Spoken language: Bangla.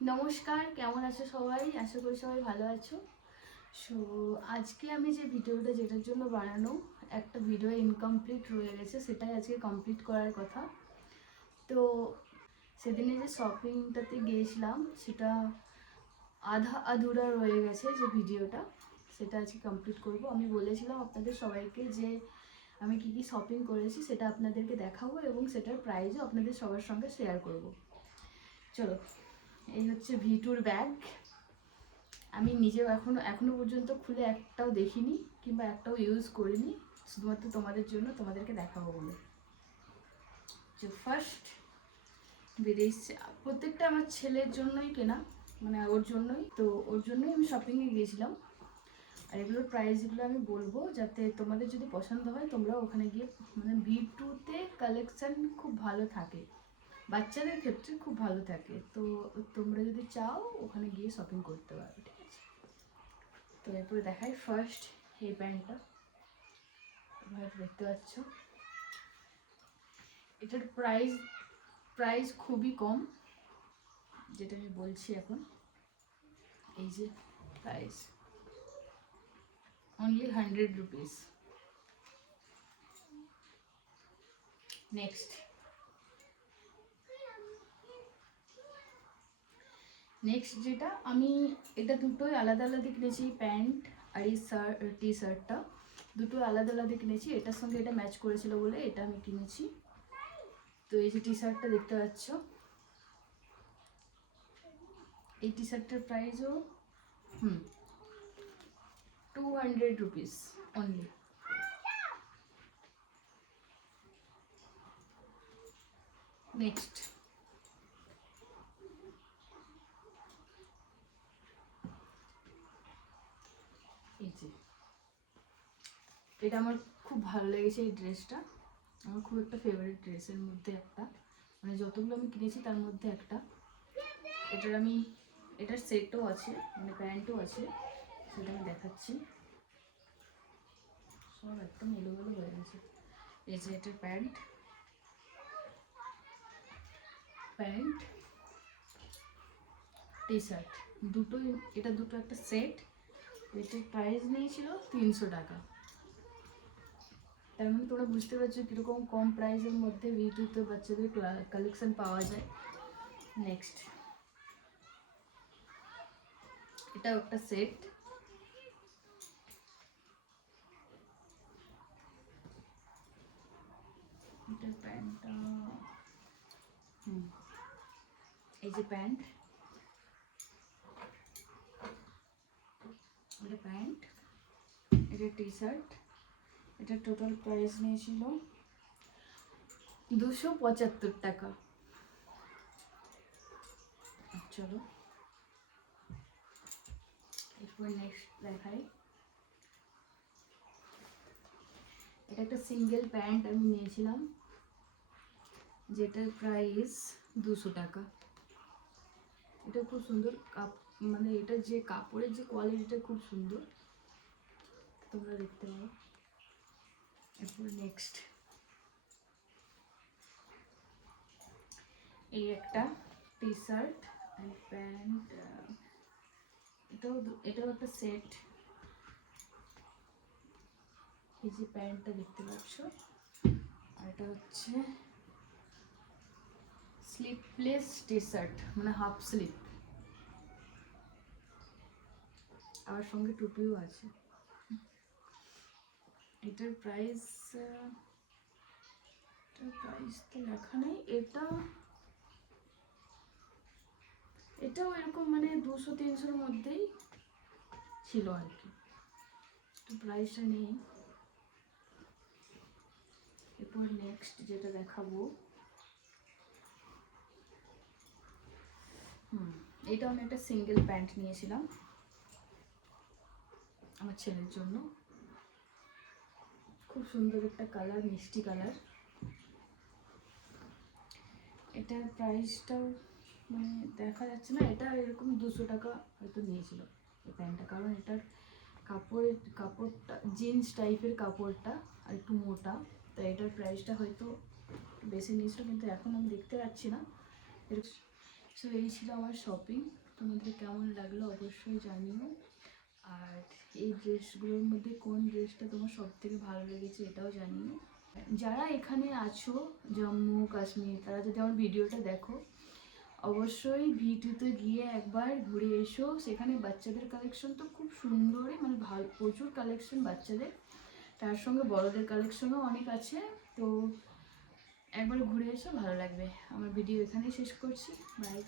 নমস্কার, কেমন আছো সবাই? আশা করি সবাই ভালো আছো। সো আজকে আমি যে ভিডিওটা যেটার জন্য বানানো, একটা ভিডিও ইনকমপ্লিট রয়ে গেছে, সেটাই আজকে কমপ্লিট করার কথা। তো সেদিনে যে শপিংটাতে গিয়েছিলাম সেটা আধা আধুরা রয়ে গেছে যে ভিডিওটা, সেটা আজকে কমপ্লিট করব। আমি বলেছিলাম আপনাদের সবাইকে যে আমি কি কি শপিং করেছি সেটা আপনাদেরকে দেখাবো এবং সেটার প্রাইসও আপনাদের সবার সঙ্গে শেয়ার করব। চলো, এই হচ্ছে ভিটুর ব্যাগ। আমি নিজেও এখনো পর্যন্ত খুলে একটাও দেখিনি কিংবা একটাও ইউজ করিনি, শুধুমাত্র তোমাদের জন্য, তোমাদেরকে দেখাবো বলে। যে ফার্স্ট বেরিয়েছে, প্রত্যেকটা আমার ছেলের জন্যই কেনা, মানে ওর জন্যই, তো ওর জন্যই আমি শপিংয়ে গিয়েছিলাম। আর এগুলোর প্রাইসগুলো আমি বলবো, যাতে তোমাদের যদি পছন্দ হয় তোমরা ওখানে গিয়ে, মানে ভি2তে কালেকশান খুব ভালো থাকে, বাচ্চাদের ক্ষেত্রে খুব ভালো থাকে, তো তোমরা যদি চাও ওখানে গিয়ে শপিং করতে পারো, ঠিক আছে? তো এরপরে দেখাই ফার্স্ট এই প্যান্টটা, তোমরা দেখতে পাচ্ছ। এটার প্রাইস খুবই কম, যেটা আমি বলছি এখন। এই যে প্রাইস অনলি 100 রুপিস। নেক্সট যেটা আমি, এটা দুটোই আলাদা আলাদা কিনেছি, প্যান্ট আর এই টি শার্টটা দুটো আলাদা আলাদা কিনেছি। এটার সঙ্গে এটা ম্যাচ করেছিল বলে এটা আমি কিনেছি। তো এই যে টি শার্টটা দেখতে পাচ্ছ, এই টি শার্টটার প্রাইসও 200 রুপিস অনলি। নেক্সট এই যে, এটা আমার খুব ভালো লেগেছে এই ড্রেসটা, আমার খুব একটা ফেভারিট ড্রেসের মধ্যে একটা, মানে যতগুলো আমি কিনেছি তার মধ্যে একটা। এটার সেটও আছে, মানে প্যান্টও আছে, সেটা আমি দেখাচ্ছি। সব একদম এলোমেলো হয়ে গেছে। এই যে এটার প্যান্ট টি শার্ট দুটোই, এটা দুটো একটা সেট। এটার প্রাইস নিয়েছিল 300 টাকা। তার মানে তোমরা বুঝতে পারছো কীরকম কম প্রাইসের মধ্যে ভি2তে বাচ্চাদের কালেকশন পাওয়া যায়। নেক্সট, এটাও একটা সেট। এটার প্যান্টটা, এই যে প্যান্ট, এটা প্যান্ট, এটা টি শার্ট। এটা টোটাল প্রাইস নিয়েছিল 275 টাকা। চলো এরপর নেক্সট দেখাই। এটা একটা সিঙ্গেল প্যান্ট আমি নিয়েছিলাম, যেটার প্রাইস 200 টাকা। এটা খুব সুন্দর, মানে এটা যে কাপড়ের যে কোয়ালিটিটা খুব সুন্দর, তোমরা দেখতে পারো। এরপর নেক্সট এই একটা টি শার্ট অ্যান্ড প্যান্ট, এটাও একটা সেট। এই যে প্যান্টটা দেখতে পাচ্ছ, আর এটা হচ্ছে স্লিপলেস টি শার্ট, মানে হাফ স্লিপ, আর সঙ্গে টুপিও আছে। এটার প্রাইস তো লেখা নেই। এটাও এরকম মানে 200-300-র মধ্যেই ছিল আর কি, তো প্রাইসটা নেই। এরপর নেক্সট যেটা দেখাবো, এটা আমি একটা সিঙ্গেল প্যান্ট নিয়েছিলাম আমার ছেলের জন্য, খুব সুন্দর একটা কালার, মিষ্টি কালার। এটার প্রাইসটাও মানে দেখা যাচ্ছে না, এটা এরকম 200 টাকা হয়তো নিয়েছিল এই প্যান্টটা, কারণ এটার কাপড়টা জিন্স টাইপের কাপড়টা, আর একটু মোটা, তাই এটার প্রাইসটা হয়তো বেশি নিয়েছিল, কিন্তু এখন আমি দেখতে পাচ্ছি না। সো এই ছিল আমার শপিং। তোমাদের কেমন লাগলো অবশ্যই জানিও। আর এই ড্রেসগুলোর মধ্যে কোন ড্রেসটা তোমার সব থেকে ভালো লেগেছে এটাও জানিও। যারা এখানে আছো জম্মু কাশ্মীর, তারা যদি আমার ভিডিওটা দেখো অবশ্যই ভিটুতে গিয়ে একবার ঘুরে এসো। সেখানে বাচ্চাদের কালেকশন তো খুব সুন্দরই, মানে ভালো, প্রচুর কালেকশন বাচ্চাদের, তার সঙ্গে বড়দের কালেকশনও অনেক আছে। তো একবার ঘুরে এসো, ভালো লাগবে। আমার ভিডিও এখানেই শেষ করছি, বাই।